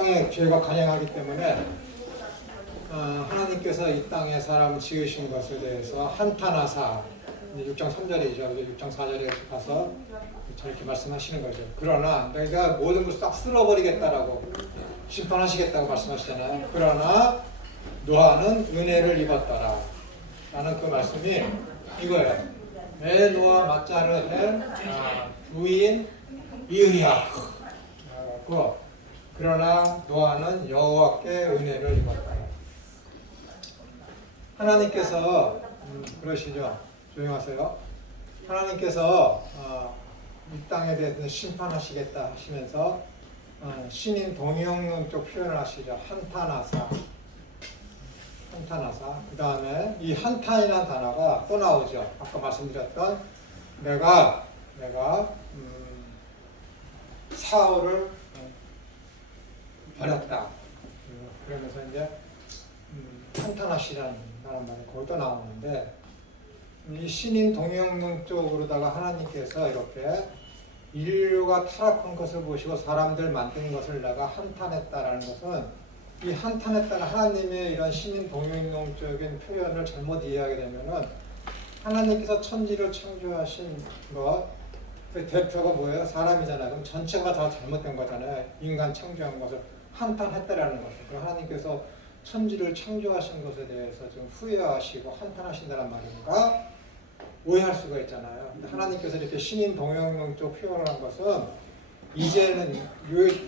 땅에 죄가 간행하기 때문에 하나님께서 이 땅에 사람을 지으신 것에 대해서 한탄하사 6장 3절이죠. 6장 4절에 가서 저렇게 말씀하시는 거죠. 그러나 내가 모든 것을 싹 쓸어버리겠다라고 심판하시겠다고 말씀하시잖아요. 그러나 노아는 은혜를 입었더라 라는 그 말씀이 이거예요. 내 노아 마짜르된 부인 이은이야. 그러나 노아는 여호와께 은혜를 입었다. 하나님께서 그러시죠. 조용하세요. 하나님께서 이 땅에 대해서 심판하시겠다 하시면서 신인 동영능 쪽 표현을 하시죠. 한탄하사. 그 다음에 이 한탄이라는 단어가 또 나오죠. 아까 말씀드렸던 내가 사울을 버렸다. 그러면서 이제 한탄하시라는 말이 거기도 나오는데 이 신인 동영능 쪽으로다가 하나님께서 이렇게 인류가 타락한 것을 보시고 사람들 만든 것을 내가 한탄했다라는 것은 이 한탄했다는 하나님의 이런 신인 동영능적인 표현을 잘못 이해하게 되면은 하나님께서 천지를 창조하신 것 그 대표가 뭐예요? 사람이잖아요. 그럼 전체가 다 잘못된 거잖아요. 인간 창조한 것을 한탄했다라는 것을. 그럼 하나님께서 천지를 창조하신 것에 대해서 좀 후회하시고 한탄하신다는 말인가? 오해할 수가 있잖아요. 근데 하나님께서 이렇게 신인 동영능적 표현을 한 것은 이제는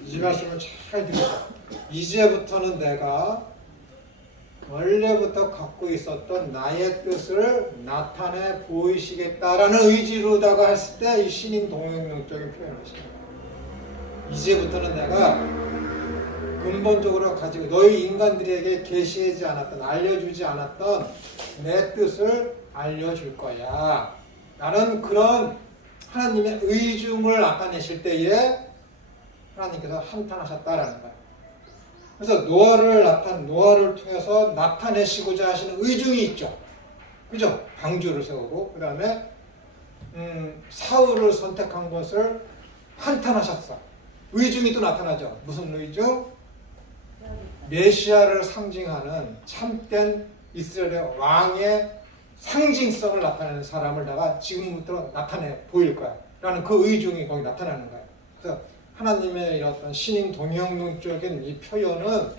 이 말씀을 잘 들으세요. 이제부터는 내가 원래부터 갖고 있었던 나의 뜻을 나타내 보이시겠다라는 의지로다가 했을 때 이 신인 동영능적인 표현을 하십니다. 이제부터는 내가 근본적으로 가지고 너희 인간들에게 계시하지 않았던 알려주지 않았던 내 뜻을 알려줄 거야. 라는 그런 하나님의 의중을 나타내실 때에 하나님께서 한탄하셨다라는 거예요. 그래서 노아를 통해서 나타내시고자 하시는 의중이 있죠. 그죠? 방주를 세우고 그 다음에 사울을 선택한 것을 한탄하셨어. 의중이 또 나타나죠. 무슨 의중? 메시아를 상징하는 참된 이스라엘의 왕의 상징성을 나타내는 사람을 내가 지금부터 나타내 보일 거야. 라는 그 의중이 거기 나타나는 거예요. 그래서 하나님의 이런 신인 동영능적인 이 표현은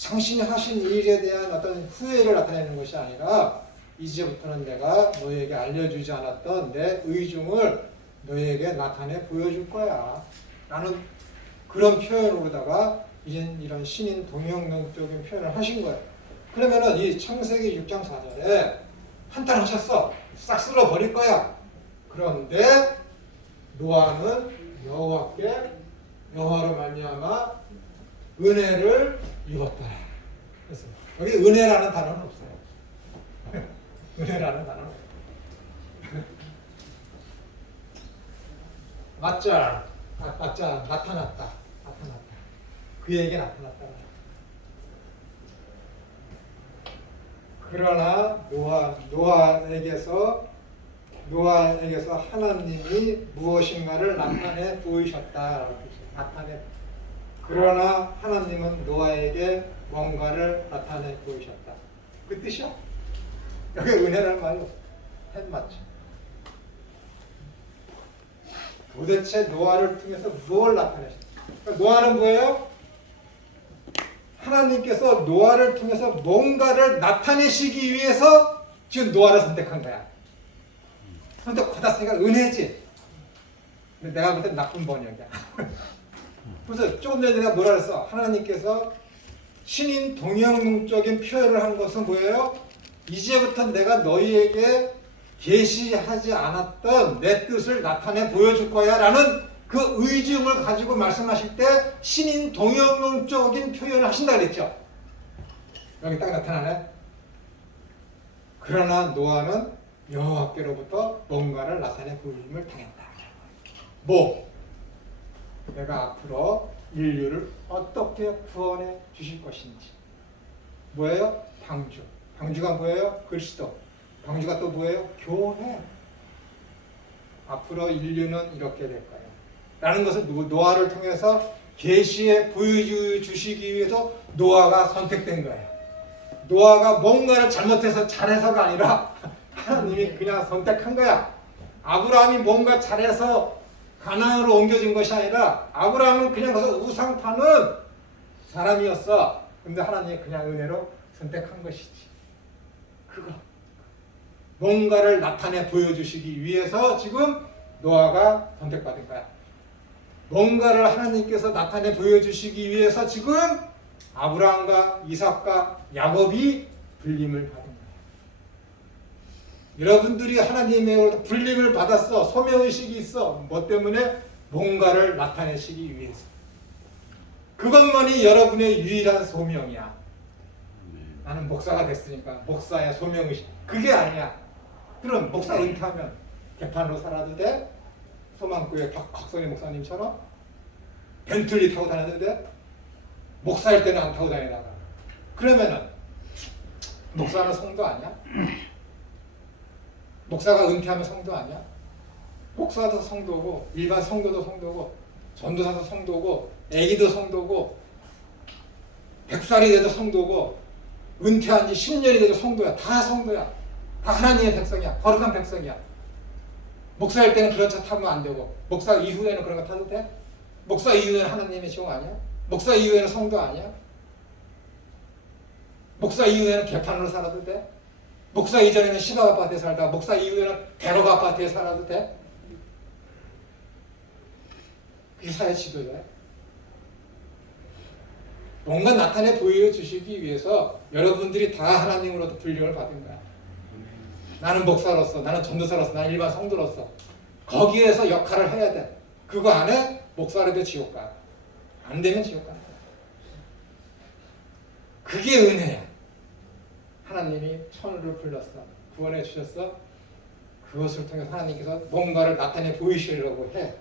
당신이 하신 일에 대한 어떤 후회를 나타내는 것이 아니라 이제부터는 내가 너에게 알려주지 않았던 내 의중을 너에게 나타내 보여줄 거야. 라는 그런 표현으로다가 이런 신인 동영능적인 표현을 하신 거예요. 그러면은 이 창세기 6장 4절에 한탄하셨어. 싹 쓸어버릴 거야. 그런데 노아는 여호와로 말미암아 은혜를 입었다. 그래서 여기 은혜라는 단어는 없어요. 은혜라는 단어는 없어요. 맞자 나타났다. 그에게 나타났다. 그러나 노아에게서 하나님이 무엇인가를 나타내 보이셨다. 그러나 하나님은 노아에게 뭔가를 나타내 보이셨다. 그 뜻이야. 여기 은혜라는 말이 없어. 맞죠. 도대체 노아를 통해서 무엇을 나타내셨다. 그러니까 노아는 뭐예요? 하나님께서 노아를 통해서 뭔가를 나타내시기 위해서 지금 노아를 선택한 거야. 선택받았으니까 은혜지. 근데 내가 볼 땐 나쁜 번역이야. 그래서 조금 전에 내가 뭐라 그랬어? 하나님께서 신인 동영능적인 표현을 한 것은 뭐예요? 이제부터 내가 너희에게 계시하지 않았던 내 뜻을 나타내 보여줄 거야 라는 그 의중을 가지고 말씀하실 때 신인 동영능적인 표현을 하신다 그랬죠. 여기 딱 나타나네. 그러나 노아는 여호와께로부터 뭔가를 나타내 보임을 당했다. 내가 앞으로 인류를 어떻게 구원해 주실 것인지. 뭐예요? 방주. 방주가 뭐예요? 그리스도. 방주가 또 뭐예요? 교회. 앞으로 인류는 이렇게 될 거예요. 라는 것을 노아를 통해서 계시에 보여주시기 위해서 노아가 선택된 거예요. 노아가 뭔가를 잘못해서 잘해서가 아니라 하나님이 그냥 선택한 거야. 아브라함이 뭔가 잘해서 가나안으로 옮겨진 것이 아니라 아브라함은 그냥 가서 우상 파는 사람이었어. 근데 하나님이 그냥 은혜로 선택한 것이지. 그거. 뭔가를 나타내 보여주시기 위해서 지금 노아가 선택받은 거야. 뭔가를 하나님께서 나타내 보여주시기 위해서 지금 아브라함과 이삭과 야곱이 불림을 받은 거야. 여러분들이 하나님의 불림을 받았어. 소명의식이 있어. 뭐 때문에? 뭔가를 나타내시기 위해서. 그것만이 여러분의 유일한 소명이야. 나는 목사가 됐으니까 목사의 소명의식. 그게 아니야. 그럼 목사 은퇴하면 개판으로 살아도 돼? 소망교회 박성희 목사님처럼 벤틀리 타고 다녀도 돼? 목사일 때는 안 타고 다니다가. 그러면은 목사는 성도 아니야? 목사가 은퇴하면 성도 아니야? 목사도 성도고 일반 성도도 성도고 전도사도 성도고 애기도 성도고 100살이 돼도 성도고 은퇴한 지 10년이 돼도 성도야. 다 성도야. 다 하나님의 백성이야. 거룩한 백성이야. 목사일 때는 그런 차 타면 안 되고 목사 이후에는 그런 거 타도 돼? 목사 이후에는 하나님의 종 아니야? 목사 이후에는 성도 아니야? 목사 이후에는 개판으로 살아도 돼? 목사 이전에는 신학 아파트에 살다가 목사 이후에는 대로 아파트에 살아도 돼? 그게 사회 지도자야. 뭔가 나타내 보여주시기 위해서 여러분들이 다 하나님으로부터 불림을 받은 거야. 나는 목사로서, 나는 전도사로서, 나는 일반 성도로서 거기에서 역할을 해야 돼. 그거 안 해? 목사라도 지옥 가. 안 되면 지옥 간다. 그게 은혜야. 하나님이 천우를 불렀어. 구원해 주셨어. 그것을 통해서 하나님께서 뭔가를 나타내 보이시려고 해.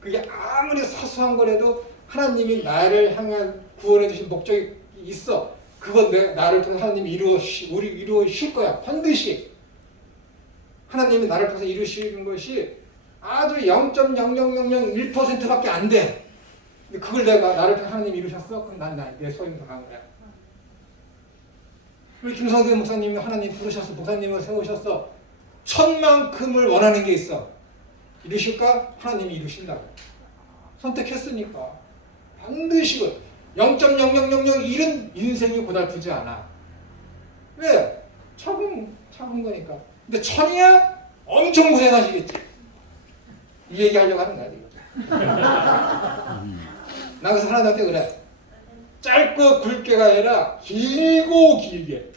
그게 아무리 사소한 거라도 하나님이 나를 향한 구원해 주신 목적이 있어. 그건 나를 통해 하나님이 이루실 거야. 반드시. 하나님이 나를 통해서 이루시는 것이 아주 0.0001%밖에 안 돼. 근데 그걸 나를 통해 하나님이 이루셨어? 그럼 내 소임이 더 강한 거야. 우리 김성대 목사님이 하나님 부르셨어. 목사님을 세우셨어. 천만큼을 원하는 게 있어. 이루실까? 하나님이 이루신다고. 선택했으니까. 반드시 0.0001은 인생이 고달프지 않아. 왜? 작은 거니까. 근데 천이야? 엄청 고생하시겠지. 이 얘기 하려고 하는 거야, 이거. 나 그래서 하나님한테 그래. 짧고 굵게가 아니라 길고 길게.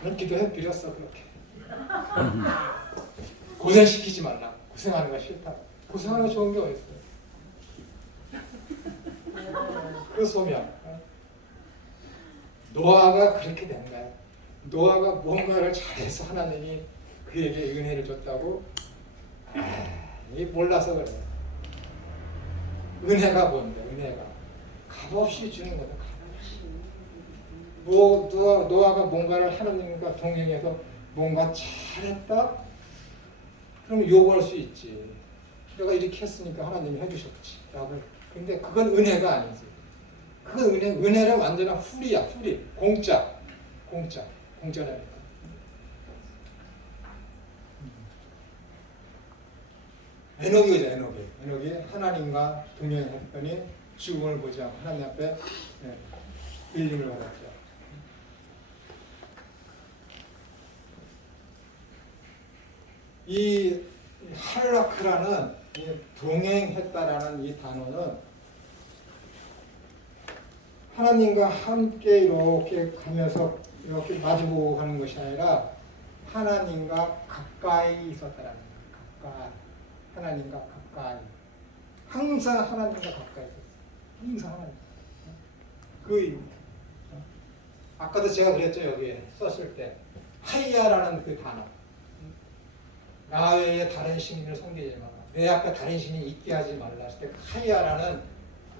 그런 기도해 드렸어, 그렇게. 고생시키지 말라. 고생하는 거 싫다. 고생하는 거 좋은 게 어딨어. 그 소명. 노아가 그렇게 된 거야. 노아가 뭔가를 잘해서 하나님이 그에게 은혜를 줬다고? 몰라서 그래. 은혜가 뭔데? 은혜가 값없이 주는 거다. 값없이. 노아가 뭔가를 하나님과 동행해서 뭔가 잘했다? 그럼 요구할 수 있지. 내가 이렇게 했으니까 하나님이 해주셨지. 근데 그건 은혜가 아니지. 그건 은혜는 완전한 후리야. 후리. 공짜라니까. 에녹이죠. 에녹이 하나님과 동행했더니 죽음을 보지 않고 하나님 앞에 빌림을 받았죠. 이 할라크라는 동행했다라는 이 단어는 하나님과 함께 이렇게 가면서 이렇게 마주보고 가는 것이 아니라 하나님과 가까이 있었다라는 거예요. 가까이. 하나님과 가까이. 항상 하나님과 가까이 있었어요. 항상 하나님. 아까도 제가 그랬죠. 여기에 썼을 때 하이야라는 그 단어. 나 외에 다른 신을 섬기지 마라. 내 앞에 다른 신이 있게 하지 말라 했을 때 하이야라는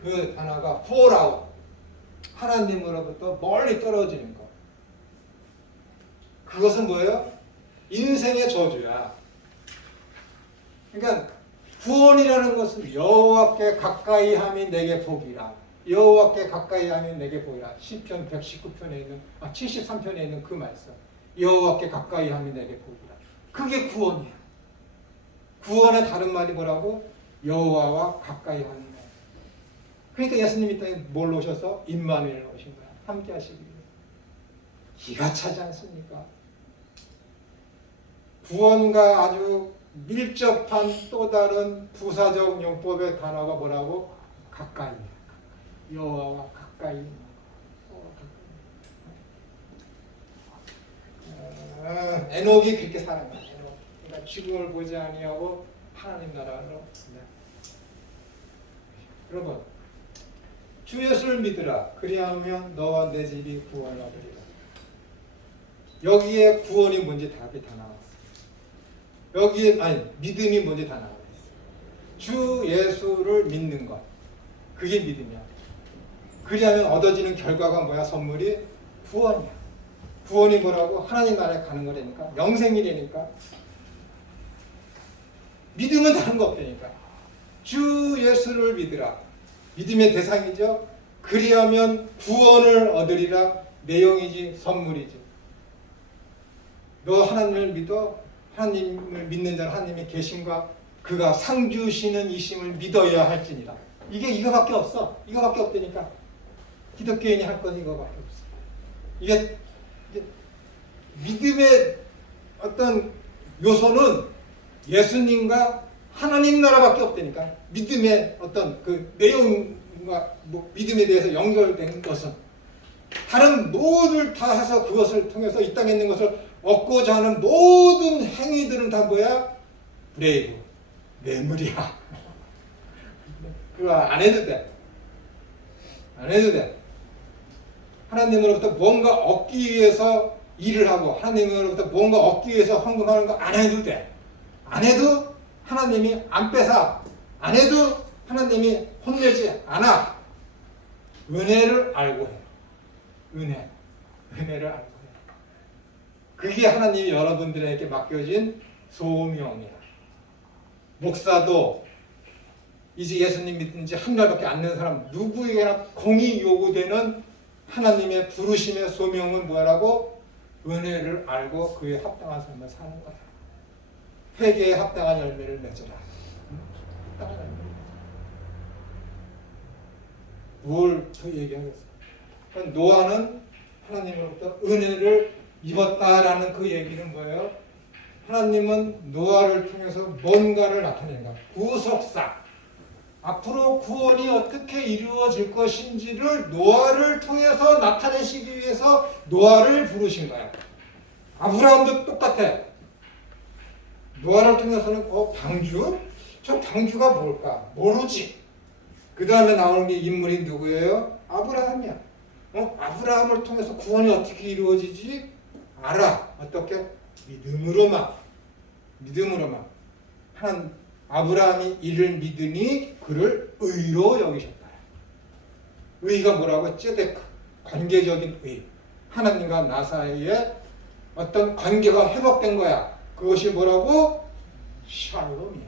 그 단어가 fall out. 하나님으로부터 멀리 떨어지는 것. 그것은 뭐예요? 인생의 저주야. 그러니까 구원이라는 것은 여호와께 가까이 함이 내게 복이라. 여호와께 가까이 함이 내게 복이라. 시편 119편에 있는 73편에 있는 그 말씀. 여호와께 가까이 함이 내게 복이라. 그게 구원이야. 구원의 다른 말이 뭐라고? 여호와와 가까이 하는 거. 그러니까 예수님이 땅에 뭘 오셔서 임마누엘을 오신 거야. 함께 하시기 위해. 기가 차지 않습니까? 구원과 아주 밀접한 또 다른 부사적 용법의 단어가 뭐라고? 가까이. 여호와와 가까이. 에녹이 그렇게 살아요. 그러니까 죽음을 보지 아니하고 하나님 나라로. 여러분, 주 예수를 믿으라. 그리하면 너와 내 집이 구원을 얻으리라. 여기에 구원이 뭔지 답이 다 나왔어요. 여기에 믿음이 뭔지 다 나와 있어요. 주 예수를 믿는 것, 그게 믿음이야. 그리하면 얻어지는 결과가 뭐야? 선물이 구원이야. 구원이 뭐라고? 하나님 나라에 가는 거라니까. 영생이라니까. 믿음은 다른 거 없다니까. 주 예수를 믿으라. 믿음의 대상이죠. 그리하면 구원을 얻으리라. 내용이지 선물이지. 너 하나님을 믿어. 하나님을 믿는 자는 하나님의 계심과 그가 상 주시는 이심을 믿어야 할지니라. 이거밖에 없어. 이거밖에 없다니까. 기독교인이 할 건 이거밖에 없어. 이게 믿음의 어떤 요소는 예수님과 하나님 나라밖에 없다니까. 믿음의 어떤 그 내용과 믿음에 대해서 연결된 것은 다른 모두를 다 해서 그것을 통해서 이 땅에 있는 것을 얻고자 하는 모든 행위들은 다 뭐야? 브레이브, 뇌물이야. 그거 안 해도 돼. 안 해도 돼. 하나님으로부터 뭔가 얻기 위해서 일을 하고 하나님으로부터 뭔가 얻기 위해서 헌금하는 거 안 해도 돼. 안 해도 하나님이 안 뺏어. 안 해도 하나님이 혼내지 않아. 은혜를 알고 해. 은혜를 알고 해. 그게 하나님이 여러분들에게 맡겨진 소명이야. 목사도 이제 예수님 믿은 지 한 달밖에 안 된 사람 누구에게나 공이 요구되는 하나님의 부르심의 소명은 뭐라고? 은혜를 알고 그에 합당한 삶을 사는 거야. 회개에 합당한 열매를 맺어라. 합당한 열매를 맺어라. 뭘 더 얘기하겠어? 노아는 하나님으로부터 은혜를 입었다라는 그 얘기는 뭐예요? 하나님은 노아를 통해서 뭔가를 나타낸다. 구속사. 앞으로 구원이 어떻게 이루어질 것인지를 노아를 통해서 나타내시기 위해서 노아를 부르신 거야. 아브라함도 똑같아. 노아를 통해서는 방주? 저 방주가 뭘까? 모르지. 그 다음에 나오는 인물이 누구예요? 아브라함이야. 아브라함을 통해서 구원이 어떻게 이루어지지? 알아. 어떻게? 믿음으로만. 아브라함이 이를 믿으니 그를 의로 여기셨다. 의가 뭐라고? 쯔데크. 관계적인 의. 하나님과 나 사이에 어떤 관계가 회복된 거야. 그것이 뭐라고? 샬롬이야.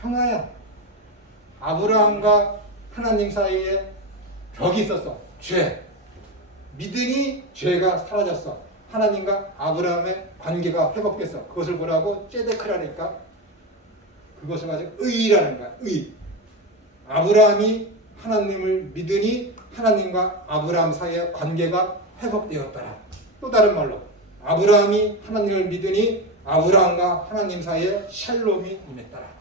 평화야. 아브라함과 하나님 사이에 벽이 있었어. 죄. 믿으니 죄가 사라졌어. 하나님과 아브라함의 관계가 회복됐어. 그것을 뭐라고? 쯔데크라니까. 그것을 가지고 의라는 거야. 의. 아브라함이 하나님을 믿으니 하나님과 아브라함 사이의 관계가 회복되었더라. 또 다른 말로 아브라함이 하나님을 믿으니 아브라함과 하나님 사이에 샬롬이 임했더라.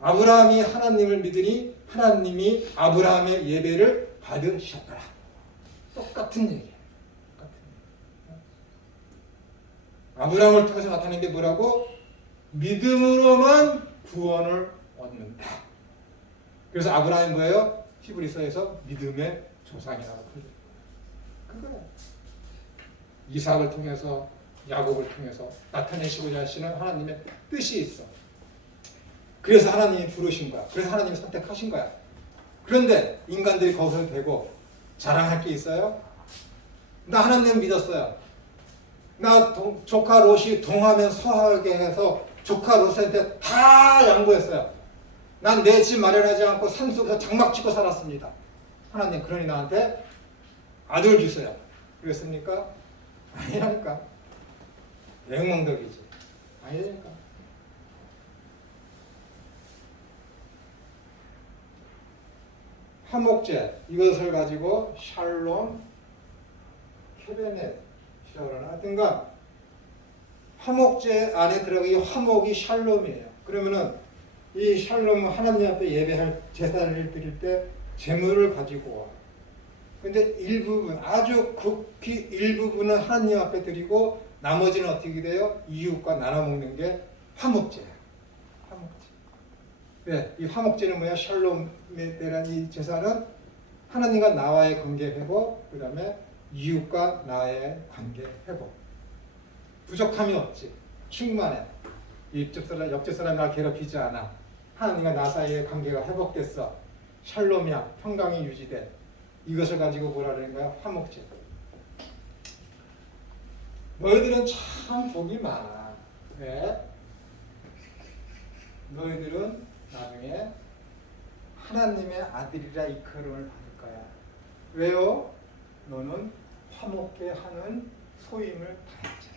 아브라함이 하나님을 믿으니 하나님이 아브라함의 예배를 받으셨더라. 똑같은 얘기야. 아브라함을 통해서 나타낸 게 뭐라고? 믿음으로만 구원을 얻는다. 그래서 아브라함이 뭐예요? 히브리서에서 믿음의 조상이라고 불려요. 그거예요. 이삭을 통해서 야곱을 통해서 나타내시고자 하시는 하나님의 뜻이 있어. 그래서 하나님이 부르신 거야. 그래서 하나님이 선택하신 거야. 그런데 인간들이 거기서 대고 자랑할 게 있어요? 나 하나님 믿었어요. 조카 롯이 동하면 서하게 해서 조카 롯한테 다 양보했어요. 난 내 집 마련하지 않고 산속에서 장막 짓고 살았습니다. 하나님 그러니 나한테 아들 주세요. 그랬습니까? 아니라니까. 영망덕이지. 아니라니까. 화목제 이것을 가지고 샬롬, 케베넷이라고 그러나 하여튼간 화목제 안에 들어가 이 화목이 샬롬이에요. 그러면은 이 샬롬은 하나님 앞에 예배할 제사를 드릴 때 제물을 가지고 와. 근데 일부분, 아주 극히 일부분은 하나님 앞에 드리고 나머지는 어떻게 돼요? 이웃과 나눠 먹는 게 화목제예요. 화목제. 네, 이 화목제는 뭐야? 샬롬에 대한 이 제사는 하나님과 나와의 관계 회복, 그 다음에 이웃과 나의 관계 회복. 부족함이 없지. 충만해. 옆집 사람이 날 괴롭히지 않아. 하나님과 나 사이의 관계가 회복됐어. 샬롬이야. 평강이 유지돼. 이것을 가지고 뭐라 그러는 거야? 화목제. 너희들은 참 복이 많아. 왜? 너희들은 나중에 하나님의 아들이라 이끌음을 받을 거야. 왜요? 너는 화목케 하는 소임을 다했잖아.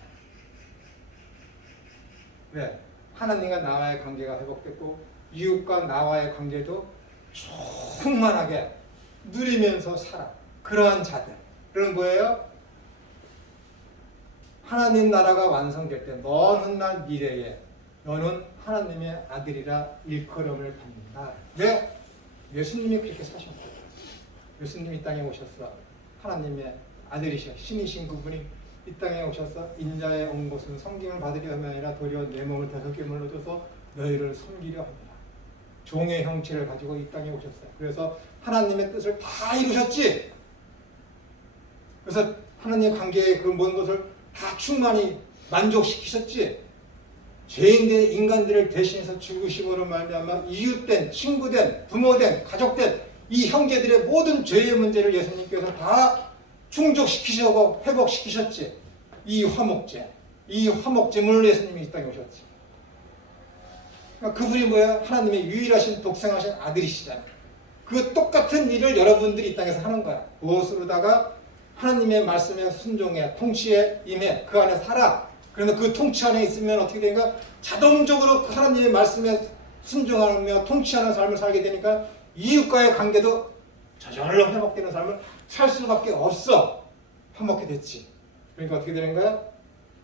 왜? 하나님과 나와의 관계가 회복됐고 이웃과 나와의 관계도 충만하게 누리면서 살아. 그러한 자들. 그런 거예요. 하나님 나라가 완성될 때 먼 훗날 미래에 너는 하나님의 아들이라 일컬음을 받는다. 왜? 예수님이 그렇게 사셨거든. 예수님이 이 땅에 오셨어. 하나님의 아들이셔. 신이신 그분이 이 땅에 오셔서 인자에 온 것은 섬김을 받으려 함이 아니라 도리어 내 몸을 대속기물로 줘서 너희를 섬기려 합니다. 종의 형체를 가지고 이 땅에 오셨어요. 그래서 하나님의 뜻을 다 이루셨지. 그래서 하나님의 관계의 그 모든 것을 다 충만히 만족시키셨지. 죄인된 인간들을 대신해서 죽으심으로 말미암아 이웃된, 친구된, 부모된, 가족된 이 형제들의 모든 죄의 문제를 예수님께서 다 충족시키시고 회복시키셨지. 이 화목제물로 예수님이 이 땅에 오셨지. 그러니까 그분이 뭐예요? 하나님의 유일하신 독생하신 아들이시잖아요. 그 똑같은 일을 여러분들이 이 땅에서 하는 거야. 무엇으로다가 하나님의 말씀에 순종해, 통치에 임해, 그 안에 살아. 그런데 그 통치 안에 있으면 어떻게 되니까 자동적으로 그 하나님의 말씀에 순종하며 통치하는 삶을 살게 되니까 이웃과의 관계도 저절로 회복되는 삶을 살 수밖에 없어. 화목해 됐지. 그러니까 어떻게 되는 거야?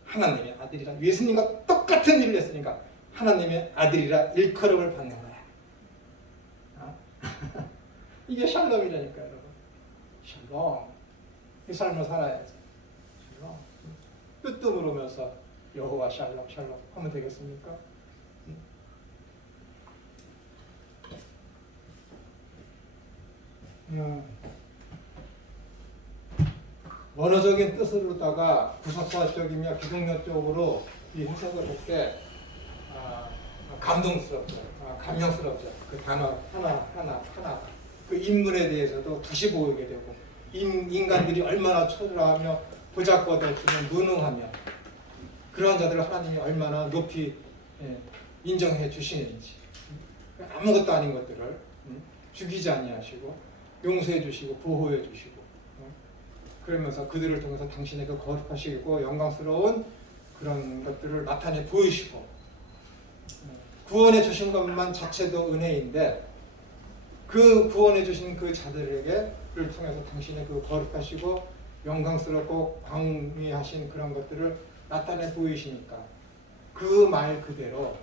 하나님의 아들이라. 예수님과 똑같은 일을 했으니까 하나님의 아들이라 일컬음을 받는 거야. 이게 샬롬이라니까 여러분. 샬롬. 이 삶을 살아야지. 샬롬. 뜻도 물으면서 여호와 샬롬 샬롬 하면 되겠습니까? 원어적인 뜻으로다가 구속사적이며 기독교적으로 이 해석을 할 때 감동스럽죠. 감명스럽죠. 그 단어 하나 그 인물에 대해서도 다시 보이게 되고 인간들이 얼마나 초라하며 보잘것없으며 무능하며 그러한 자들을 하나님이 얼마나 높이 인정해 주시는지 아무것도 아닌 것들을 죽이지 아니하시고 용서해 주시고 보호해 주시고 그러면서 그들을 통해서 당신의 그 거룩하시고 영광스러운 그런 것들을 나타내 보이시고 구원해 주신 것만 자체도 은혜인데 그 구원해 주신 그 자들에게를 통해서 당신의 그 거룩하시고 영광스럽고 광미하신 그런 것들을 나타내 보이시니까 그 말 그대로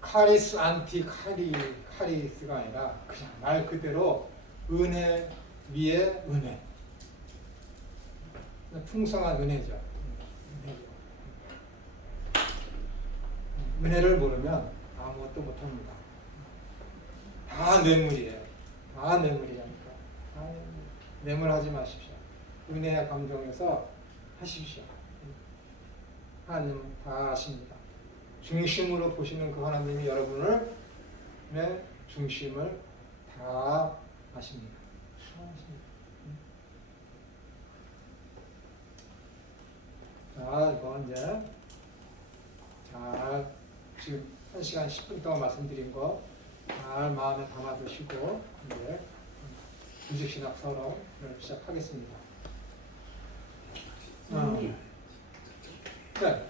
카리스 안티 카리스가 아니라 그냥 말 그대로 은혜 위에 은혜. 풍성한 은혜죠. 은혜를 모르면 아무것도 못합니다. 다 뇌물이에요. 다 뇌물이라니까. 뇌물하지 마십시오. 은혜의 감정에서 하십시오. 하나님은 다 아십니다. 중심으로 보시는 그 하나님이 여러분을 중심을 다 아십니다. 자, 이거 이제 잘 지금 1시간 10분 동안 말씀드린 거 잘 마음에 담아두시고 이제 조직신학 서론을 시작하겠습니다. 선생님, 네,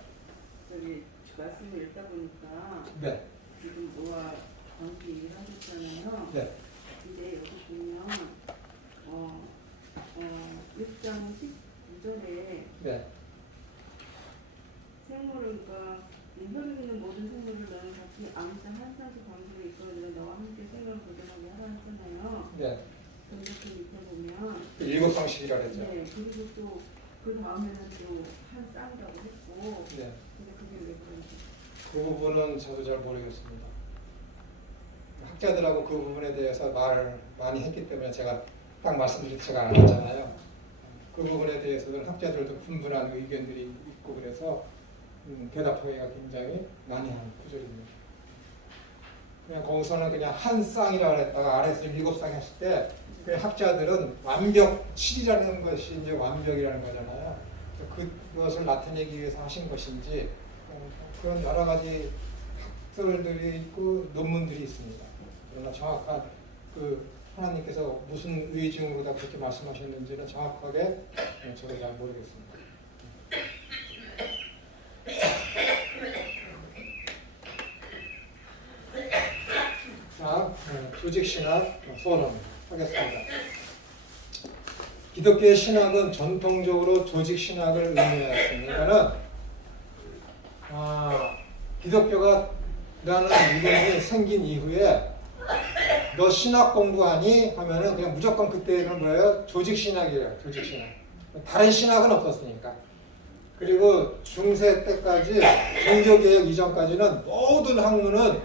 저기 말씀을 읽다 보니까 네, 지금 노아 광기 얘기를 하셨잖아요. 네, 근데 여기 보면 6장 19절에 네, 생물을 그러니까 혈육 있는 모든 생물을 너는 같이 암자 한 쌍수 광기로 이끌어내어 너와 함께 생명을 보존하게 하라 했잖아요. 네. 근데 그 밑에 보면 일곱 방식이라 그랬죠. 네, 그리고 또 그 다음에는 또 한 쌍이라고 했고 네, 근데 그게 왜 그런지 그 부분은 저도 잘 모르겠습니다. 학자들하고 그 부분에 대해서 말을 많이 했기 때문에 제가 딱 말씀드릴 제가 안 했잖아요. 그 부분에 대해서는 학자들도 분분한 의견들이 있고 그래서 대답하기가 굉장히 난해한 구절입니다. 그냥 거기서는 그냥 한 쌍이라고 했다가 아래에서 7쌍 했을 때 그 학자들은 완벽 7이라는 것이 이제 완벽이라는 거잖아요. 그것을 나타내기 위해서 하신 것인지 그런 여러 가지 학설들이 있고 논문들이 있습니다. 그러나 정확한 그 하나님께서 무슨 의중으로 그렇게 말씀하셨는지는 정확하게 저도 잘 모르겠습니다. 자, 조직신학 서론 하겠습니다. 기독교의 신학은 전통적으로 조직신학을 의미했으니까는 기독교가 라는 이론이 생긴 이후에 너 신학 공부하니? 하면은 그냥 무조건 그때는 뭐예요? 조직신학이에요. 조직신학. 다른 신학은 없었으니까. 그리고 중세 때까지 종교개혁 이전까지는 모든 학문은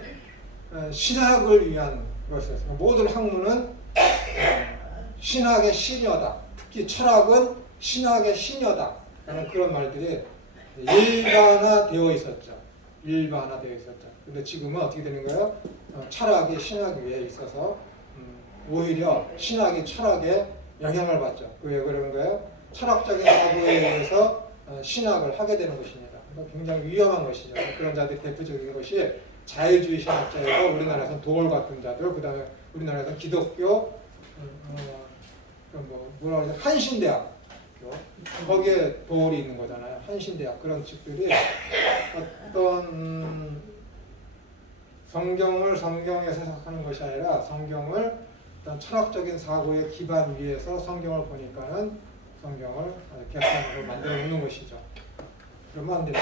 신학을 위한 것이었어요. 모든 학문은 신학의 신여다. 특히 철학은 신학의 신여다. 라는 그런 말들이 일반화되어 있었죠. 일반화되어 있었죠. 근데 지금은 어떻게 되는 거예요? 철학이 신학 위에 있어서 오히려 신학이 철학에 영향을 받죠. 왜 그러는 거예요? 철학적인 사고에 의해서 신학을 하게 되는 것입니다. 굉장히 위험한 것이죠. 그런 자들이 대표적인 것이 자유주의 신학자이고 우리나라에서는 도올 같은 자들, 그 다음에 우리나라에서는 기독교 뭐라 그러죠? 한신대학 거기에 도올이 있는 거잖아요. 한신대학 그런 측들이 어떤 성경을 성경에서 해석하는 것이 아니라 성경을 어떤 철학적인 사고의 기반 위에서 성경을 보니까는 성경을 개판으로 만들어 놓는 것이죠. 그러면 안 됩니다.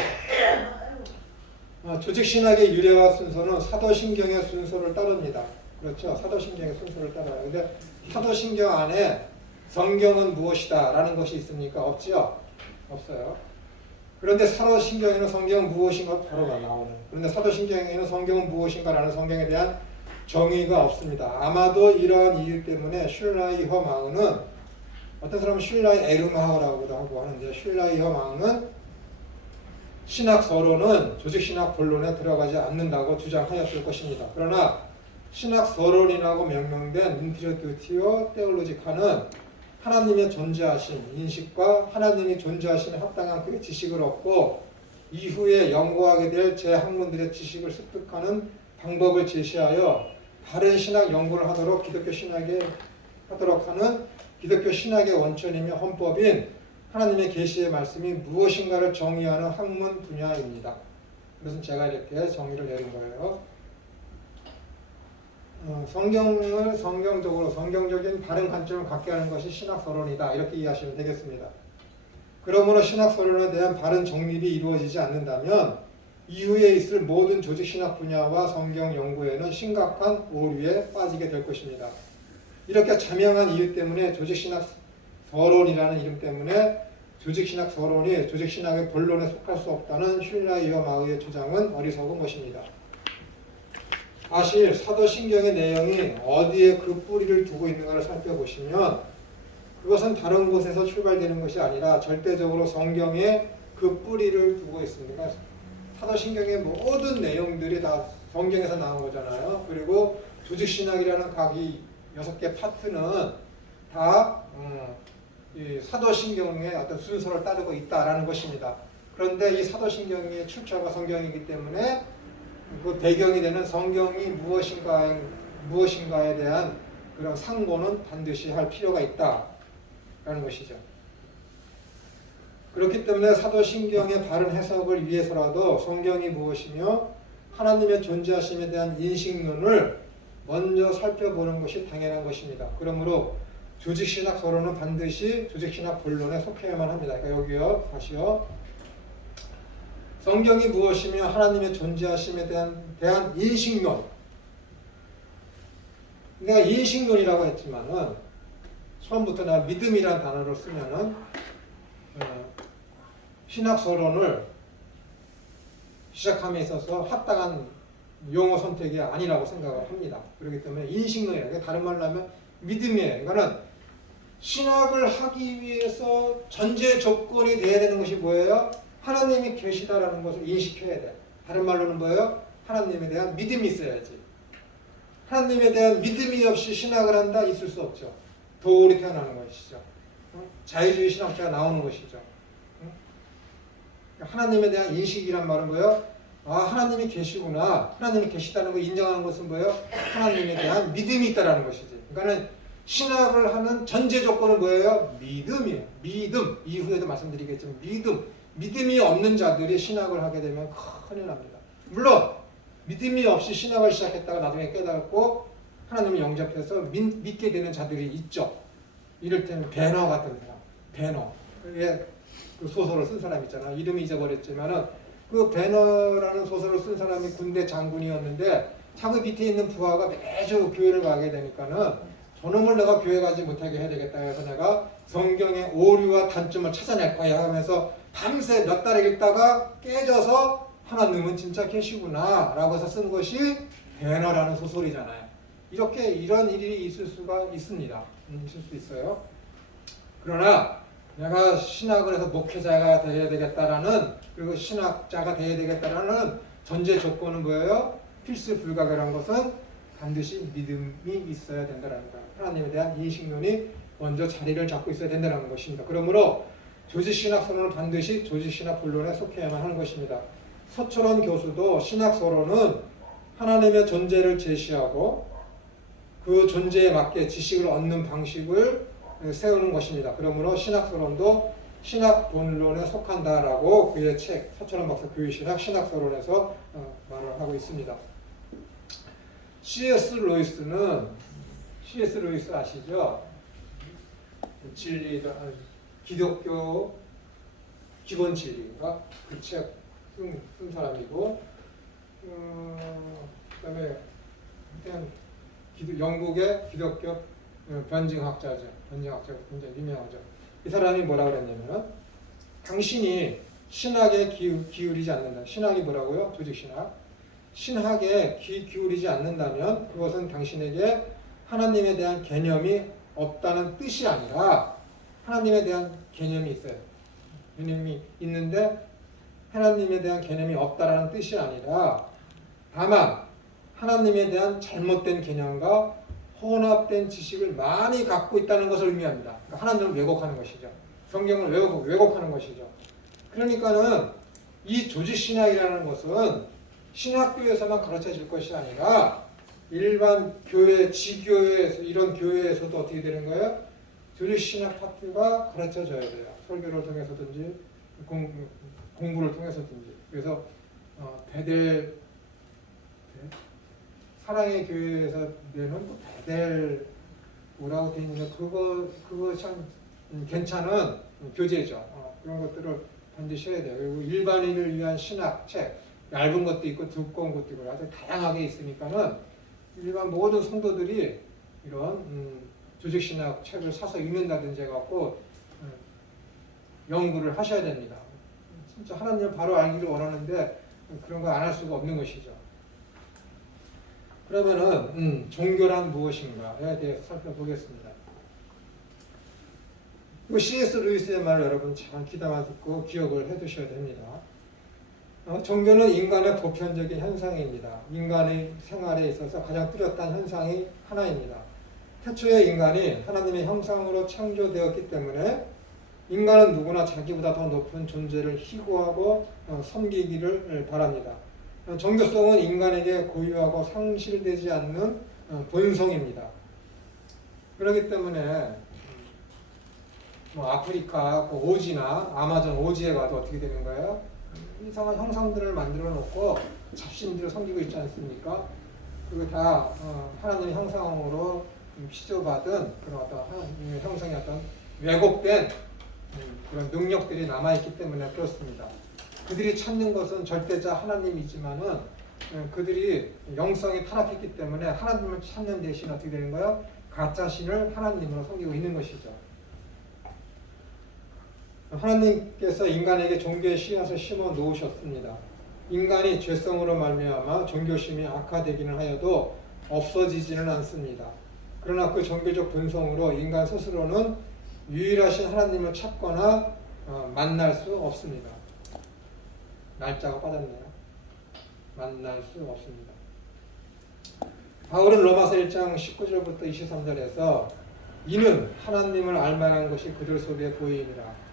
조직신학의 유래와 순서는 사도신경의 순서를 따릅니다. 그렇죠? 사도신경의 순서를 따라요. 근데 사도신경 안에 성경은 무엇이다 라는 것이 있습니까? 없지요? 없어요. 그런데 사도신경에는 성경은 무엇인가 바로 나오는. 그런데 사도신경에는 성경은 무엇인가 라는 성경에 대한 정의가 없습니다. 아마도 이러한 이유 때문에 슐라이 허망은 어떤 사람은 슐라이 에르마하라고도 하고 하는데 슐라이 허망은 신학 서론은 조직신학 본론에 들어가지 않는다고 주장하였을 것입니다. 그러나 신학 서론이라고 명명된 인트로듀티오 테올로지카는 하나님의 존재하심, 인식과 하나님이 존재하심에 합당한 그의 지식을 얻고 이후에 연구하게 될 제 학문들의 지식을 습득하는 방법을 제시하여 바른 신학 연구를 하도록 하도록 하는 기독교 신학의 원천이며 헌법인 하나님의 계시의 말씀이 무엇인가를 정의하는 학문 분야입니다. 그래서 제가 이렇게 정의를 내린 거예요. 성경을 성경적인 바른 관점을 갖게 하는 것이 신학서론이다. 이렇게 이해하시면 되겠습니다. 그러므로 신학서론에 대한 바른 정립이 이루어지지 않는다면 이후에 있을 모든 조직신학 분야와 성경 연구에는 심각한 오류에 빠지게 될 것입니다. 이렇게 자명한 이유 때문에 조직신학서론이라는 이름 때문에 조직신학서론이 조직신학의 본론에 속할 수 없다는 슐라이어 마의의 주장은 어리석은 것입니다. 사실 사도신경의 내용이 어디에 그 뿌리를 두고 있는가를 살펴보시면 그것은 다른 곳에서 출발되는 것이 아니라 절대적으로 성경에 그 뿌리를 두고 있습니다. 사도신경의 모든 내용들이 다 성경에서 나온 거잖아요. 그리고 조직신학이라는 각이 6개 파트는 다 이 사도신경의 어떤 순서를 따르고 있다라는 것입니다. 그런데 이 사도신경의 출처가 성경이기 때문에 그 배경이 되는 성경이 무엇인가에 대한 그런 상고는 반드시 할 필요가 있다라는 것이죠. 그렇기 때문에 사도신경의 바른 해석을 위해서라도 성경이 무엇이며 하나님의 존재하심에 대한 인식론을 먼저 살펴보는 것이 당연한 것입니다. 그러므로 조직신학 서론은 반드시 조직신학 본론에 속해야만 합니다. 그러니까 여기요, 다시요. 성경이 무엇이며 하나님의 존재하심에 대한 인식론. 내가 인식론이라고 했지만은 처음부터 내가 믿음이라는 단어를 쓰면은 신학 서론을 시작함에 있어서 합당한 용어 선택이 아니라고 생각을 합니다. 그렇기 때문에 인식론이라고, 다른 말로 하면 믿음이에요. 이거는 신학을 하기 위해서 전제 조건이 돼야 되는 것이 뭐예요? 하나님이 계시다라는 것을 인식해야 돼. 다른 말로는 뭐예요? 하나님에 대한 믿음이 있어야지. 하나님에 대한 믿음이 없이 신학을 한다? 있을 수 없죠. 도울이 태어나는 것이죠. 자유주의 신학자가 나오는 것이죠. 하나님에 대한 인식이란 말은 뭐예요? 아, 하나님이 계시구나. 하나님이 계시다는 걸 인정하는 것은 뭐예요? 하나님에 대한 믿음이 있다는 것이지. 그러니까 신학을 하는 전제 조건은 뭐예요? 믿음이에요. 믿음. 이후에도 말씀드리겠지만 믿음이 없는 자들이 신학을 하게 되면 큰일 납니다. 물론 믿음이 없이 신학을 시작했다가 나중에 깨닫고 하나님을 영접해서 믿게 되는 자들이 있죠. 이를테면 배너 같은 사람. 배너. 그 소설을 쓴 사람 있잖아. 이름이 잊어버렸지만은 그 배너라는 소설을 쓴 사람이 군대 장군이었는데 자기 밑에 있는 부하가 매주 교회를 가게 되니까는 저놈을 내가 교회 가지 못하게 해야 되겠다 해서 내가 성경의 오류와 단점을 찾아낼 거야 하면서 밤새 몇 달을 읽다가 깨져서 하나님은 진짜 계시구나 라고 해서 쓴 것이 배너라는 소설이잖아요. 이런 일이 있을 수가 있습니다. 있을 수 있어요. 그러나 내가 신학을 해서 목회자가 되어야 되겠다라는, 그리고 신학자가 되어야 되겠다라는 전제 조건은 뭐예요? 필수 불가결한 것은 반드시 믿음이 있어야 된다는 거예요. 하나님에 대한 인식론이 먼저 자리를 잡고 있어야 된다는 것입니다. 그러므로 조직신학서론은 반드시 조직신학 본론에 속해야만 하는 것입니다. 서철원 교수도 신학서론은 하나님의 존재를 제시하고 그 존재에 맞게 지식을 얻는 방식을 세우는 것입니다. 그러므로 신학서론도 신학본론에 속한다라고 그의 책 서철원 박사 교회신학 신학서론에서 말을 하고 있습니다. C.S. 루이스 아시죠? 기독교 기본 진리가 그 책 쓴 사람이고, 그다음에 영국의 기독교 변증학자죠. 변증학자가 굉장히 유명하죠. 이 사람이 뭐라 그랬냐면, 당신이 신학에 기울이지 않는다. 신학이 뭐라고요? 조직신학. 신학에 기울이지 않는다면 그것은 당신에게 하나님에 대한 개념이 없다는 뜻이 아니라 하나님에 대한 개념이 있어요. 개념이 있는데 하나님에 대한 개념이 없다라는 뜻이 아니라 다만 하나님에 대한 잘못된 개념과 혼합된 지식을 많이 갖고 있다는 것을 의미합니다. 그러니까 하나님을 왜곡하는 것이죠. 성경을 왜곡하는 것이죠. 그러니까는 이 조직신학이라는 것은 신학교에서만 가르쳐 줄 것이 아니라 일반 교회, 지교회, 이런 교회에서도 어떻게 되는 거예요? 조직신학 파트가 가르쳐 줘야 돼요. 설교를 통해서든지 공부를 통해서든지. 그래서 베델 사랑의 교회에서 내는 베델 뭐라고 되어 있는데 그거 참 괜찮은 교재죠. 그런 것들을 반드시 해야 돼요. 그리고 일반인을 위한 신학책 얇은 것도 있고 두꺼운 것도 있고 아주 다양하게 있으니까는 일반 모든 성도들이 이런 조직신학 책을 사서 읽는다든지 해갖고 연구를 하셔야 됩니다. 진짜 하나님을 바로 알기를 원하는데 그런 거 안 할 수가 없는 것이죠. 그러면은 종교란 무엇인가에 대해서 살펴보겠습니다. C.S. 루이스의 말을 여러분 잘 귀담아 듣고 기억을 해두셔야 됩니다. 종교는 인간의 보편적인 현상입니다. 인간의 생활에 있어서 가장 뚜렷한 현상이 하나입니다. 태초에 인간이 하나님의 형상으로 창조되었기 때문에 인간은 누구나 자기보다 더 높은 존재를 희구하고 섬기기를 바랍니다. 종교성은 인간에게 고유하고 상실되지 않는 본성입니다. 그렇기 때문에 뭐 아프리카 그 오지나 아마존 오지에 가도 어떻게 되는 거예요? 이상한 형상들을 만들어 놓고 잡신들을 섬기고 있지 않습니까? 그리고 다 하나님의 형상으로 피조받은 그런 어떤 하나님의 형상의 어떤 왜곡된 그런 능력들이 남아있기 때문에 그렇습니다. 그들이 찾는 것은 절대자 하나님이지만은 그들이 영성이 타락했기 때문에 하나님을 찾는 대신 어떻게 되는 거예요? 가짜 신을 하나님으로 섬기고 있는 것이죠. 하나님께서 인간에게 종교의 씨앗을 심어 놓으셨습니다. 인간이 죄성으로 말미암아 종교심이 악화되기는 하여도 없어지지는 않습니다. 그러나 그 종교적 본성으로 인간 스스로는 유일하신 하나님을 찾거나 만날 수 없습니다. 날짜가 빠졌네요. 만날 수 없습니다. 바울은 로마서 1장 19절부터 23절에서 이는 하나님을 알만한 것이 그들 속에 보이니라.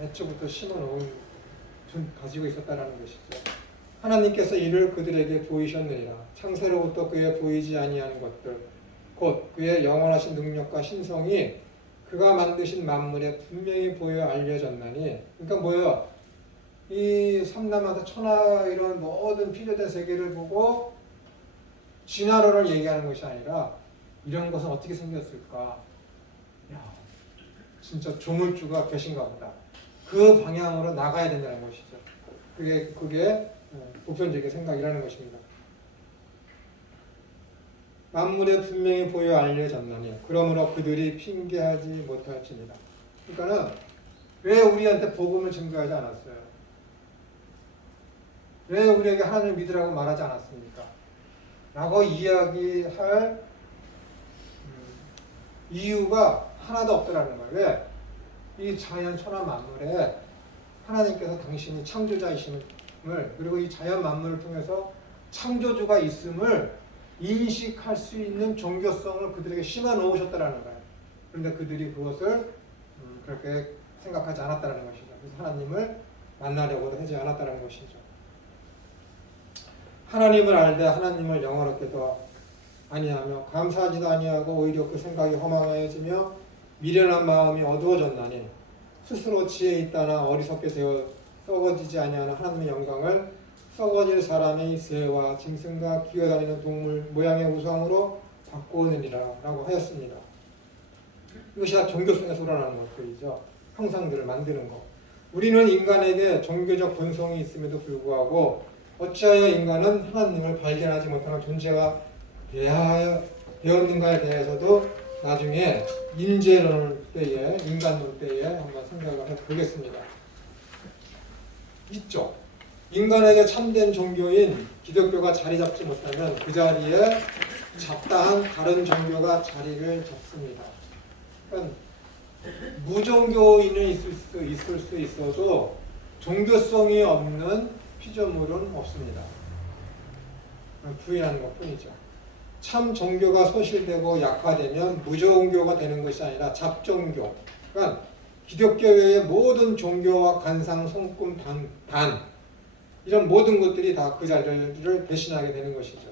애초부터 심어놓은 가지고 있었다라는 것이죠. 하나님께서 이를 그들에게 보이셨느니라. 창세로부터 그의 보이지 아니하는 것들 곧 그의 영원하신 능력과 신성이 그가 만드신 만물에 분명히 보여 알려졌나니. 그러니까 뭐예요? 이 삼라마다 천하 이런 모든 피조된 세계를 보고 진화론을 얘기하는 것이 아니라 이런 것은 어떻게 생겼을까? 야, 진짜 조물주가 계신가 보다. 그 방향으로 나가야 된다는 것이죠. 그게 보편적인 생각이라는 것입니다. 만물에 분명히 보여 알려졌나니 그러므로 그들이 핑계하지 못할지니라. 그러니까는 왜 우리한테 복음을 증거하지 않았어요? 왜 우리에게 하나님을 믿으라고 말하지 않았습니까? 라고 이야기할 이유가 하나도 없더라는 거예요. 왜? 이 자연 천하 만물에 하나님께서 당신이 창조자이심을 그리고 이 자연 만물을 통해서 창조주가 있음을 인식할 수 있는 종교성을 그들에게 심어 놓으셨다라는 거예요. 그런데 그들이 그것을 그렇게 생각하지 않았다라는 것이죠. 그래서 하나님을 만나려고 하지 않았다라는 것이죠. 하나님을 알되 하나님을 영원롭게도 아니하며 감사하지도 아니하고 오히려 그 생각이 허망해지며 미련한 마음이 어두워졌나니 스스로 지혜 있다나 어리석게 되어 썩어지지 아니하는 하나님의 영광을 썩어질 사람의 새와 짐승과 기어다니는 동물 모양의 우상으로 바꾸느니라 라고 하였습니다. 이것이 다 종교성에서 우러나는 것들이죠. 형상들을 만드는 것. 우리는 인간에게 종교적 본성이 있음에도 불구하고 어찌하여 인간은 하나님을 발견하지 못하는 존재가 되었는가에 대해서도 나중에 인재론 때에 인간론 때에 한번 생각을 해보겠습니다. 있죠. 인간에게 참된 종교인 기독교가 자리 잡지 못하면 그 자리에 잡다한 다른 종교가 자리를 잡습니다. 그러니까 무종교인은 있을 수 있어도 종교성이 없는 피조물은 없습니다. 부인하는 것뿐이죠. 참 종교가 소실되고 약화되면 무종교가 되는 것이 아니라 잡종교. 그러니까 기독교 외의 모든 종교와 간상, 손금, 단 이런 모든 것들이 다 그 자리를 대신하게 되는 것이죠.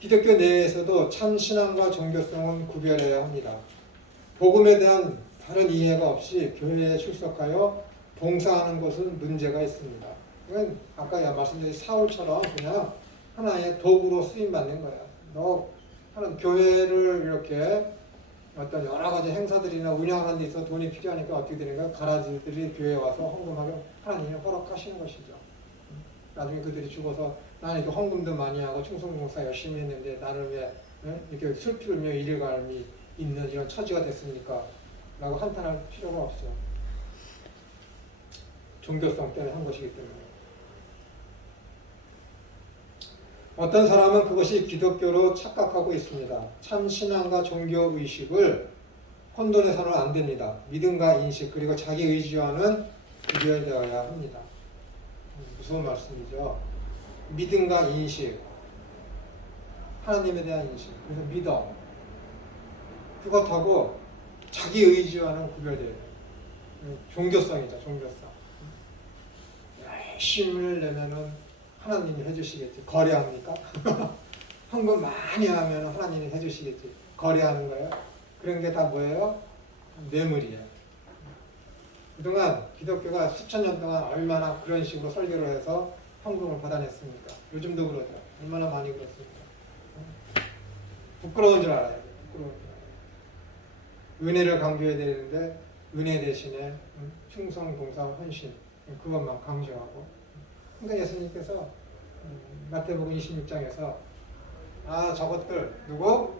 기독교 내에서도 참 신앙과 종교성은 구별해야 합니다. 복음에 대한 다른 이해가 없이 교회에 출석하여 봉사하는 것은 문제가 있습니다. 이건 아까 말씀드린 사울처럼 그냥 하나의 도구로 쓰임받는 거야. 너 하는 교회를 이렇게 어떤 여러 가지 행사들이나 운영하는 데 있어서 돈이 필요하니까 어떻게 되는가? 가라지들이 교회에 와서 헌금하게 하나님이 허락하시는 것이죠. 나중에 그들이 죽어서 나는 이렇게 헌금도 많이 하고 충성봉사 열심히 했는데 나를 왜 이렇게 슬피 울며 이래감이 있는 이런 처지가 됐습니까? 라고 한탄할 필요가 없어요. 종교성 때문에 한 것이기 때문에. 어떤 사람은 그것이 기독교로 착각하고 있습니다. 참 신앙과 종교 의식을 혼돈해서는 안 됩니다. 믿음과 인식 그리고 자기 의지와는 구별되어야 합니다. 무서운 말씀이죠. 믿음과 인식, 하나님에 대한 인식, 그래서 믿어. 그것하고 자기 의지와는 구별돼요. 종교성이죠, 종교성. 열심을 내면은 하나님이 해주시겠지. 거래합니까? 헌금 많이 하면 하나님이 해주시겠지. 거래하는 거예요. 그런 게 다 뭐예요? 뇌물이에요. 그동안 기독교가 수천 년 동안 얼마나 그런 식으로 설교를 해서 헌금을 받아냈습니까? 요즘도 그러죠. 얼마나 많이 그렇습니까? 부끄러운 줄 알아요. 부끄러운 줄 알아요. 은혜를 강조해야 되는데 은혜 대신에 충성, 봉사, 헌신 그것만 강조하고. 그러니까 예수님께서 마태복음 26장에서 저것들 누구?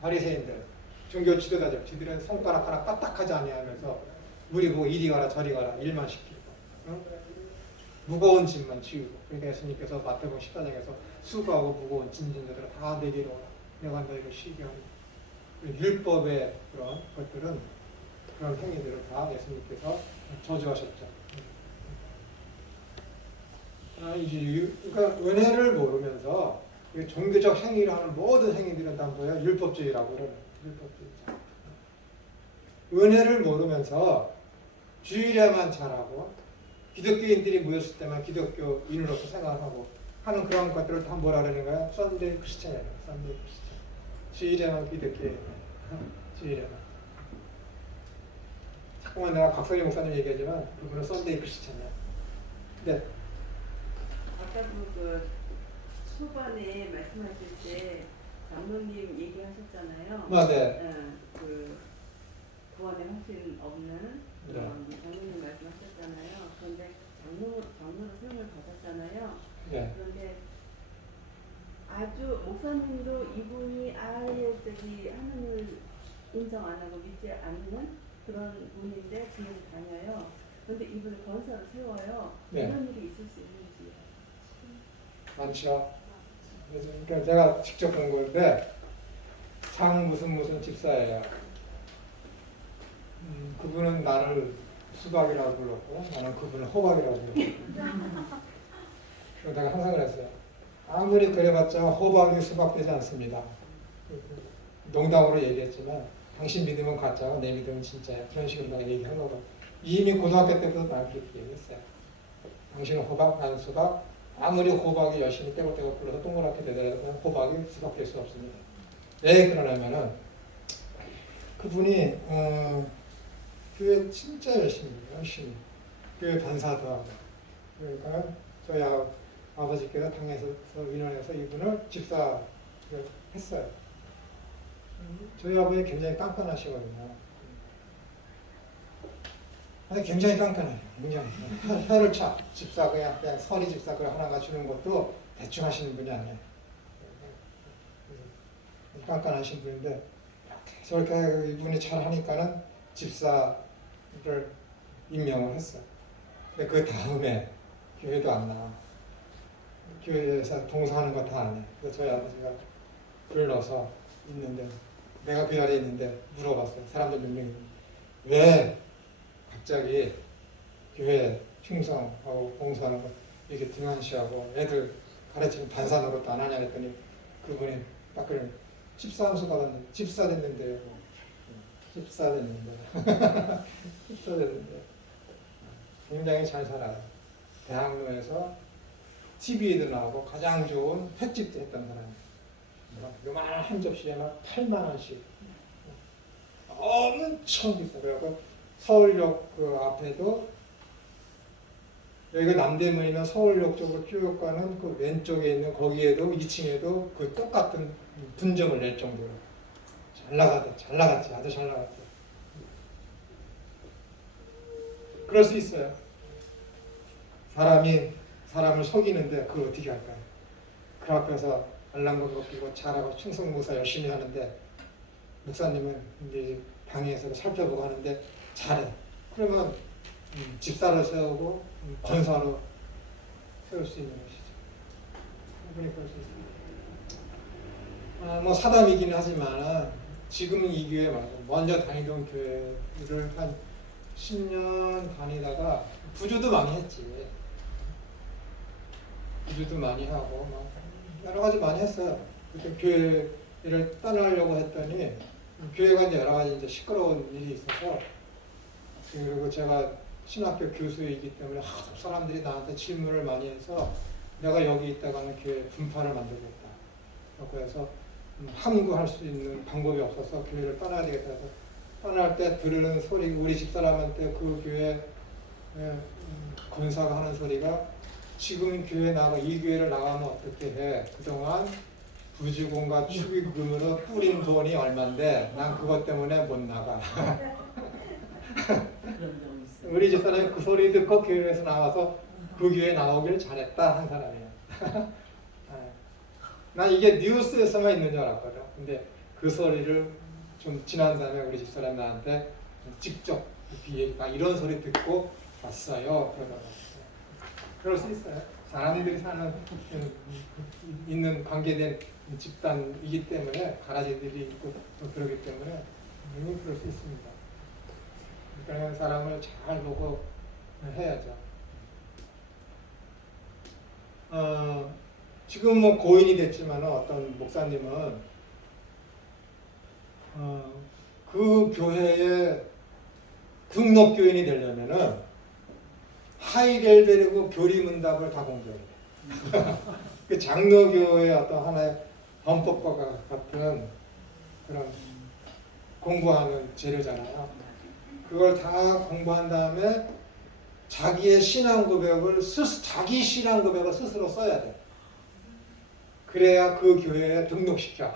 바리새인들, 종교 지도자들, 지들은 손가락 하나 까딱하지 아니하면서 우리 보고 이리 가라 저리 가라 일만 시키고 무거운 짐만 지우고. 그러니까 예수님께서 마태복음 14장에서 수고하고 무거운 짐진자들을 다 내게로 오라. 내가 너희를 쉬게 하니. 율법의 그런 것들은 그런 행위들을 다 예수님께서 저주하셨죠. 그러니까 은혜를 모르면서 종교적 행위를 하는 모든 행위들은 다 뭐예요? 율법주의라고 그러는 율법주의자. 은혜를 모르면서 주일에만 잘하고 기독교인들이 모였을 때만 기독교인으로서 생각하고 하는 그런 것들을 다 뭐라 그러는 거야? 썬데이 크리스천이에요. 썬데이 크리스천. 주일에만 기독교인. 주일에만. 자꾸만 내가 각설이 목사님 얘기하지만 그분은 썬데이 크리스천이야. 네. 아까도 그 초반에 말씀하실 때 장로님 얘기하셨잖아요. 네. 그 구원의 확신 없는 장로님 말씀하셨잖아요. 그런데 장로로 세움을 받았잖아요. 네. 그런데 아주 목사님도 이분이 아예 하나님을 인정 안 하고 믿지 않는 그런 분인데 교회를 다녀요. 그런데 이분을 권사로 세워요. 네. 이런 일이 있을 수 있는지. 많죠. 그러니까 제가 직접 본 건데 장 무슨 집사예요. 그분은 나를 수박이라고 불렀고 나는 그분을 호박이라고 불렀고. 그래서 내가 항상 그랬어요. 아무리 그래봤자 호박이 수박 되지 않습니다. 농담으로 얘기했지만 당신 믿음은 가짜고 내 믿음은 진짜야. 그런 식으로 내가 얘기한 거고. 이미 고등학교 때부터 날 그렇게 얘기했어요. 당신은 호박, 나는 수박. 아무리 호박이 열심히 떼고 굴러서 동그랗게 되더라도 호박이 수박 될 수 없습니다. 왜 그러냐면은 그분이 교회 진짜 열심히 교회 반사도 하고 그러니까 저희 아버지께서 당에서 인원해서 이분을 집사를 했어요. 저희 아버지 굉장히 깐깐하시거든요. 아니, 굉장히 깐깐해요. 굉장히. 혀를 차. 집사, 그냥 서리 집사 그 하나가 주는 것도 대충 하시는 분이 아니에요. 깐깐하신 분인데, 저렇게 이분이 잘 하니까는 집사를 임명을 했어요. 근데 그 다음에 교회도 안 나와. 교회에서 동사하는 거 다 안 해. 그래서 저희 아버지가 불러서 있는데, 내가 그 자리에 있는데 물어봤어요. 사람들 몇 명이. 왜 갑자기 교회 충성하고 봉사하는 거 이렇게 등한시하고 애들 가르치는 반사 노릇도 안 하냐 했더니 그분이 딱 그래. 집사함수 받았는데 집사 됐는데 집사 됐는데 집사 됐는데 굉장히 잘 살아요. 대학로에서 TV에도 나오고 가장 좋은 횟집도 했던 사람이에요. 요만한 한 접시에 막 8만 원씩 엄청 비싸. 그래서 서울역 그 앞에도 여기가 남대문이면 서울역 쪽으로 쭉 가는 그 왼쪽에 있는 거기에도 2층에도 그 똑같은 분점을 낼 정도로 잘 나갔지. 아주 잘 나갔지. 그럴 수 있어요. 사람이 사람을 속이는데 그걸 어떻게 할까요? 그 앞에서 알랑방구 끼고 잘하고 충성무사 열심히 하는데 목사님은 이제 방에서 살펴보고 하는데 잘해. 그러면 집사를 세우고 권사로 세울 수 있는 것이죠. 충분히 그럴 수 있습니다. 뭐 사담이긴 하지만 지금은 이 교회 말고 먼저 다니던 교회를 한 10년 다니다가 부조도 많이 했지. 부조도 많이 하고 막 여러 가지 많이 했어요. 그때 교회를 떠나려고 했더니 교회가 이제 여러 가지 이제 시끄러운 일이 있어서 그리고 제가 신학교 교수이기 때문에 하도 사람들이 나한테 질문을 많이 해서 내가 여기 있다가는 교회 분파를 만들겠다. 그래서 함구할 수 있는 방법이 없어서 교회를 떠나야 되겠다 해서 떠날 때 들으는 소리, 우리 집사람한테 그 교회 권사가 하는 소리가 지금 교회 나가 이 교회를 나가면 어떻게 해? 그동안 부주공과 축의금으로 뿌린 돈이 얼만데 난 그것 때문에 못 나가. 우리 집사람이 그 소리 듣고 교회에서 나와서 그 교회 나오길 잘했다 한 사람이에요. 난 이게 뉴스에서만 있는 줄 알았거든. 근데 그 소리를 좀 지난 다음에 우리 집사람이 나한테 직접 나 이런 소리 듣고 왔어요. 그러더라고요. 그럴 수 있어요. 사람들이 사는 있는 관계된 집단이기 때문에 가라지들이 있고 그러기 때문에 분명히 그럴 수 있습니다. 그러니까 사람을 잘 보고 해야죠. 지금 뭐 고인이 됐지만 어떤 목사님은 그 교회의 등록 교인이 되려면은 하이렐벨이고 교리문답을 다 공부해야 돼. 그 장로교의 어떤 하나의 헌법과 같은 그런 공부하는 재료잖아요. 그걸 다 공부한 다음에 자기의 신앙 고백을 자기 신앙 고백을 스스로 써야 돼. 그래야 그 교회에 등록시켜.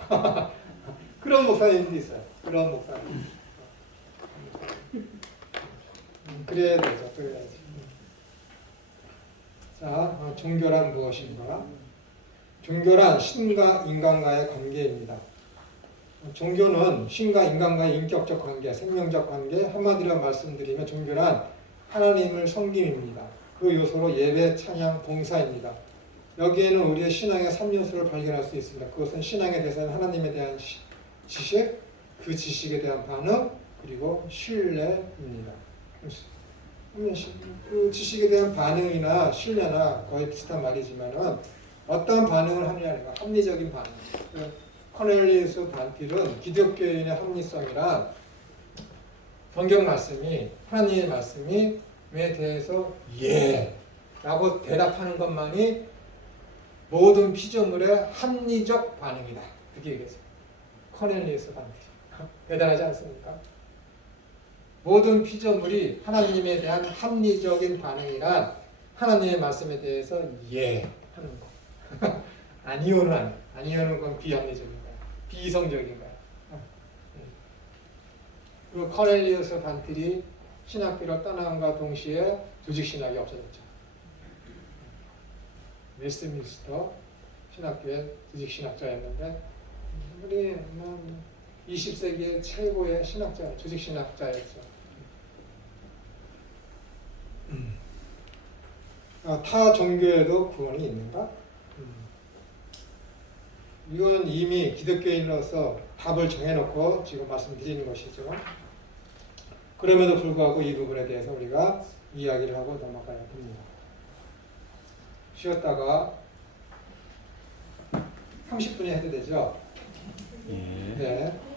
그런 목사님들이 있어요. 그런 목사님. 그래야 되죠. 그래야지. 자, 종교란 무엇인가? 종교란 신과 인간과의 관계입니다. 종교는 신과 인간과의 인격적 관계, 생명적 관계, 한마디로 말씀드리면 종교란 하나님을 섬김입니다. 그 요소로 예배, 찬양, 봉사입니다. 여기에는 우리의 신앙의 3요소를 발견할 수 있습니다. 그것은 신앙에 대해서는 하나님에 대한 지식, 그 지식에 대한 반응, 그리고 신뢰입니다. 그 지식에 대한 반응이나 신뢰나 거의 비슷한 말이지만은 어떤 반응을 하느냐는 거, 합리적인 반응. 코넬리우스 반필은 기독교인의 합리성이란 성경 말씀이 하나님의 말씀이 에 대해서 예 라고 대답하는 것만이 모든 피조물의 합리적 반응이다. 그렇게 얘기했어요. 코넬리우스 반필. 대단하지 않습니까? 모든 피조물이 하나님에 대한 합리적인 반응이란 하나님의 말씀에 대해서 예 하는 거. 아니요는 아니에요. 아니요는 건 비합리적인 거야. 비이성적인 거야. 그리고 코넬리우스 반필이 신학교를 떠남과 동시에 조직신학이 없어졌죠. 웨스트민스터 신학교의 조직신학자였는데 우리 20세기의 최고의 신학자, 조직신학자였죠. 타 종교에도 구원이 있는가? 이건 이미 기독교인으로서 답을 정해놓고 지금 말씀드리는 것이죠. 그럼에도 불구하고 이 부분에 대해서 우리가 이야기를 하고 넘어가야 됩니다. 쉬었다가 30분이 해도 되죠? 예. 네.